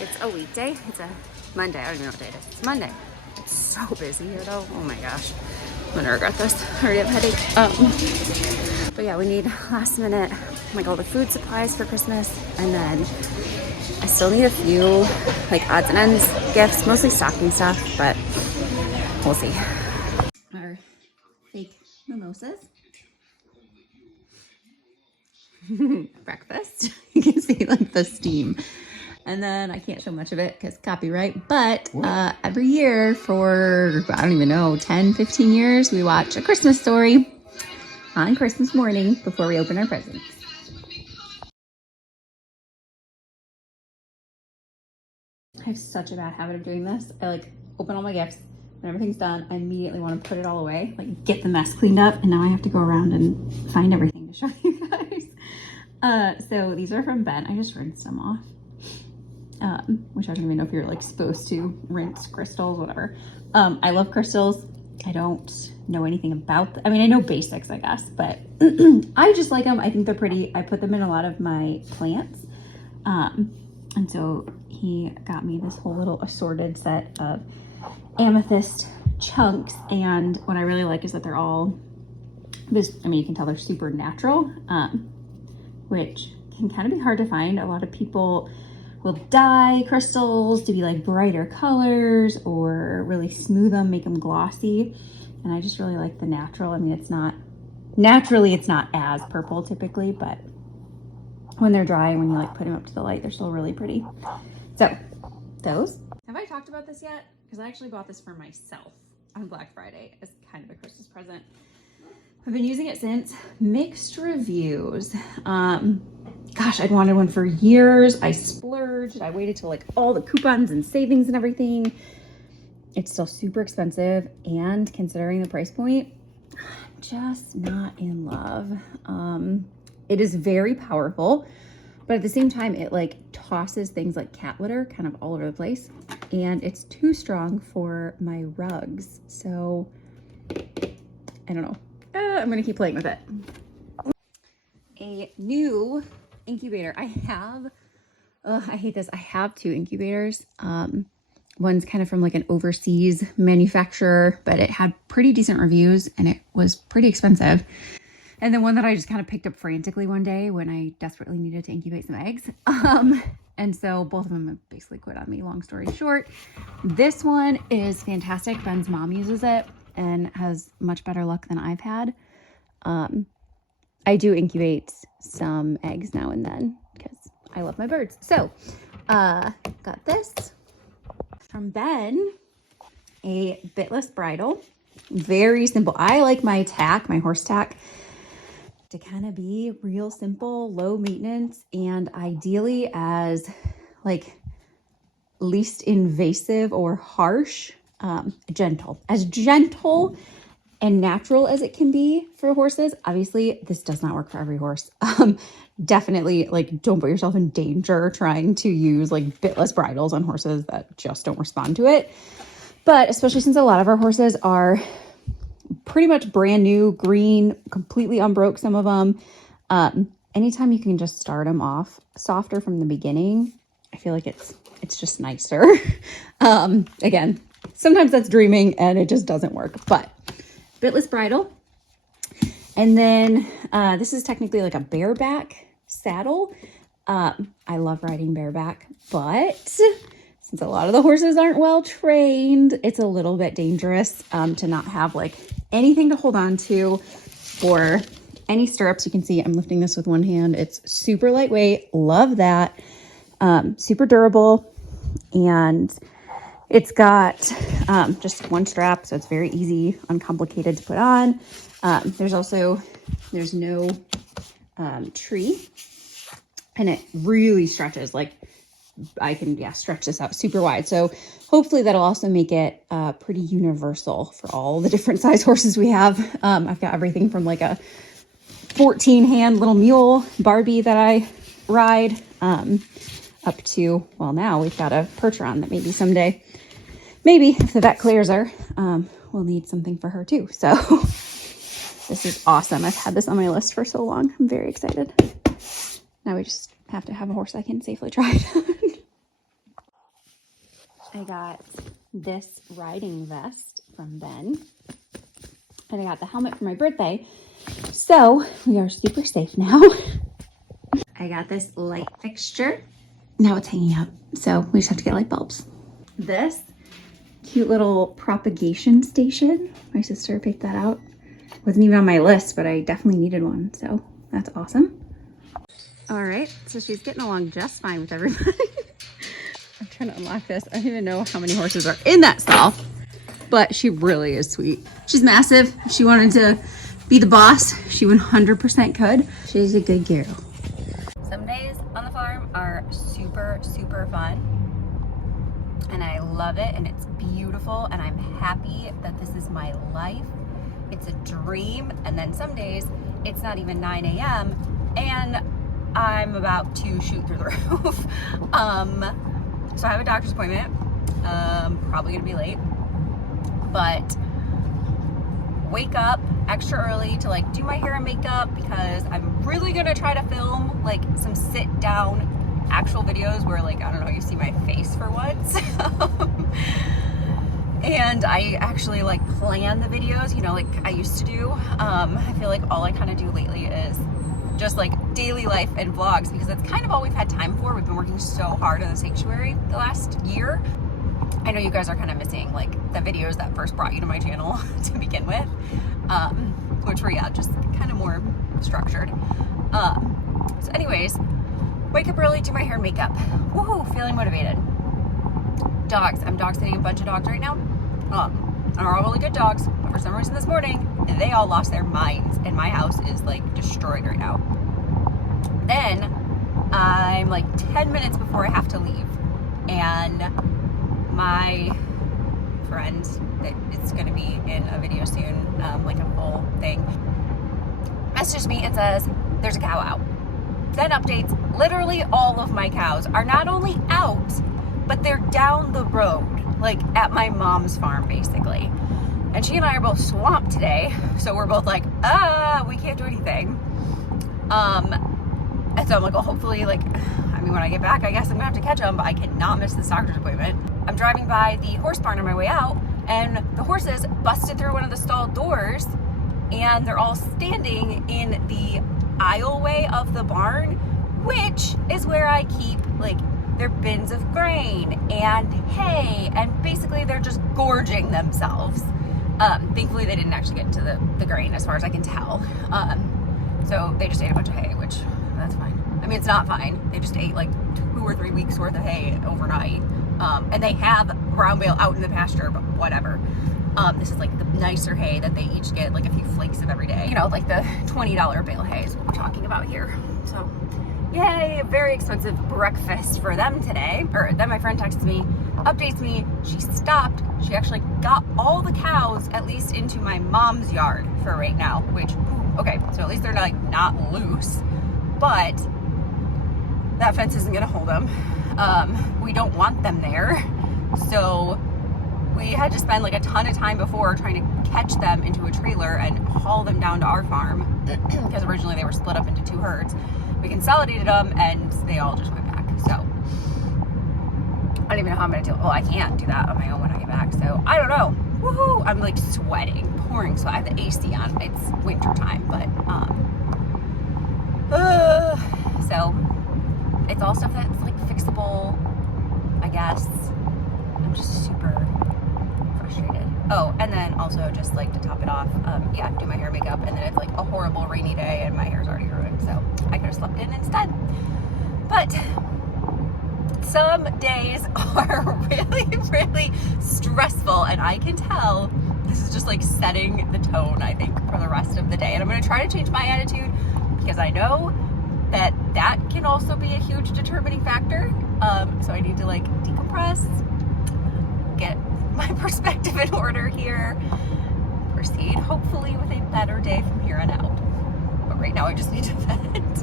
It's a weekday. It's a Monday. I don't even know what day it is. It's Monday. It's so busy here though. Oh my gosh. I'm gonna regret this. I already have a headache. But yeah, we need last minute, like all the food supplies for Christmas. And then I still need a few like odds and ends gifts, mostly stocking stuff, but we'll see. Our fake mimosas. Breakfast. You can see like the steam. And then I can't show much of it because copyright, but every year for, I don't even know, 10, 15 years, we watch A Christmas Story on Christmas morning before we open our presents. I have such a bad habit of doing this. I like open all my gifts. When everything's done, I immediately want to put it all away, like get the mess cleaned up, and now I have to go around and find everything to show you guys. So these are from Ben. I just rinsed them off. Which I don't even know if you're like supposed to rinse crystals, whatever. I love crystals. I don't know anything about them. I mean, I know basics, I guess, but I just like them. I think they're pretty. I put them in a lot of my plants. And so he got me this whole little assorted set of amethyst chunks. And what I really like is that they're all this, I mean, you can tell they're super natural, which can kind of be hard to find. A lot of people will dye crystals to be like brighter colors or really smooth them, make them glossy. And I just really like the natural. I mean, it's not, naturally it's not as purple typically, but when they're dry, when you like put them up to the light, they're still really pretty. So those. Have I talked about this yet? Because I actually bought this for myself on Black Friday as kind of a Christmas present. I've been using it since. Mixed reviews. Gosh, I'd wanted one for years. I splurged. I waited till like all the coupons and savings and everything. It's still super expensive, and considering the price point, I'm just not in love. It is very powerful, but at the same time, it like tosses things like cat litter kind of all over the place, and it's too strong for my rugs. So I don't know. I'm gonna keep playing with it. A new incubator. I hate this. I have two incubators. One's kind of from like an overseas manufacturer, but it had pretty decent reviews and it was pretty expensive. And then one that I just kind of picked up frantically one day when I desperately needed to incubate some eggs. And so both of them have basically quit on me, long story short. This one is fantastic. Ben's mom uses it and has much better luck than I've had. I do incubate some eggs now and then because I love my birds. So, got this from Ben, a bitless bridle. Very simple. I like my tack, my horse tack, to kind of be real simple, low maintenance, and ideally as like least invasive or harsh, gentle and natural as it can be for horses. Obviously, this does not work for every horse. Definitely, like, don't put yourself in danger trying to use like bitless bridles on horses that just don't respond to it. But especially since a lot of our horses are pretty much brand new, green, completely unbroke, some of them. Anytime you can just start them off softer from the beginning, I feel like it's just nicer. Again, sometimes that's dreaming and it just doesn't work, but bitless bridle. And then this is technically like a bareback saddle. I love riding bareback, but since a lot of the horses aren't well trained, it's a little bit dangerous to not have like anything to hold on to or any stirrups. You can see I'm lifting this with one hand. It's super lightweight. Love that. Super durable. And it's got just one strap, so it's very easy, uncomplicated to put on. There's no tree, and it really stretches. Like I can, stretch this out super wide. So hopefully that'll also make it pretty universal for all the different size horses we have. I've got everything from like a 14-hand little mule Barbie that I ride, up to, well, now we've got a Percheron that maybe someday, maybe if the vet clears her, we'll need something for her too. So this is awesome. I've had this on my list for so long. I'm very excited. Now we just have to have a horse I can safely try it on. I got this riding vest from Ben. And I got the helmet for my birthday. So we are super safe now. I got this light fixture. Now it's hanging up. So we just have to get light bulbs. This cute little propagation station. My sister picked that out. Wasn't even on my list, but I definitely needed one. So that's awesome. All right, so she's getting along just fine with everybody. I'm trying to unlock this. I don't even know how many horses are in that stall, but she really is sweet. She's massive. If she wanted to be the boss, she 100% could. She's a good girl. Some days on the farm are super, super fun. And I love it, and it's beautiful, and I'm happy that this is my life. It's a dream. And then some days it's not even 9 a.m. and I'm about to shoot through the roof. So I have a doctor's appointment. Probably gonna be late, but wake up extra early to like do my hair and makeup because I'm really gonna try to film like some sit down actual videos where like, I don't know, you see my face for once. And I actually like plan the videos, you know, like I used to do. I feel like all I kind of do lately is just like daily life and vlogs because that's kind of all we've had time for. We've been working so hard in the sanctuary the last year. I know you guys are kind of missing like the videos that first brought you to my channel to begin with, which were, yeah, just kind of more structured. So anyways, wake up early, do my hair and makeup. Woohoo, feeling motivated. Dogs, I'm dog sitting a bunch of dogs right now. And are all really good dogs, but for some reason this morning, they all lost their minds and my house is like destroyed right now. Then I'm like 10 minutes before I have to leave, and my friend that is going to be in a video soon, like a full thing, messages me and says there's a cow out. Then updates, literally all of my cows are not only out, but they're down the road, like at my mom's farm basically. And she and I are both swamped today, so we're both like, we can't do anything. And so I'm like, well, hopefully, like, I mean, when I get back, I guess I'm gonna have to catch them, but I cannot miss this doctor's appointment. I'm driving by the horse barn on my way out, and the horses busted through one of the stall doors, and they're all standing in the aisleway of the barn, which is where I keep, like, their bins of grain and hay, and basically they're just gorging themselves. Thankfully they didn't actually get into the grain as far as I can tell. So they just ate a bunch of hay, which that's fine. I mean, it's not fine. They just ate like 2 or 3 weeks worth of hay overnight. And they have brown bale out in the pasture, but whatever. This is like the nicer hay that they each get like a few flakes of every day. You know, like the $20 bale hay is what we're talking about here. So yay, very expensive breakfast for them today. Or then my friend texts me, updates me, she stopped. She actually got all the cows at least into my mom's yard for right now, which, okay, so at least they're like not loose, but that fence isn't gonna hold them. We don't want them there. So we had to spend like a ton of time before trying to catch them into a trailer and haul them down to our farm because originally they were split up into 2 herds. We consolidated them and they all just went back. So I don't even know how I'm gonna do it. Well, I can't do that on my own when I get back. So I don't know. Woohoo! I'm like sweating, pouring sweat. I have the AC on. It's winter time, but so it's all stuff that's like fixable, I guess. I'm just super frustrated. Oh, and then also just like to top it off, yeah, do my hair and makeup, and then it's like a horrible rainy day and my hair's already ruined, so I could have slept in instead. But some days are really, really stressful, and I can tell this is just like setting the tone, I think, for the rest of the day. And I'm going to try to change my attitude because I know that that can also be a huge determining factor. So I need to like decompress, get my perspective in order here, proceed hopefully with a better day from here on out. But right now I just need to vent.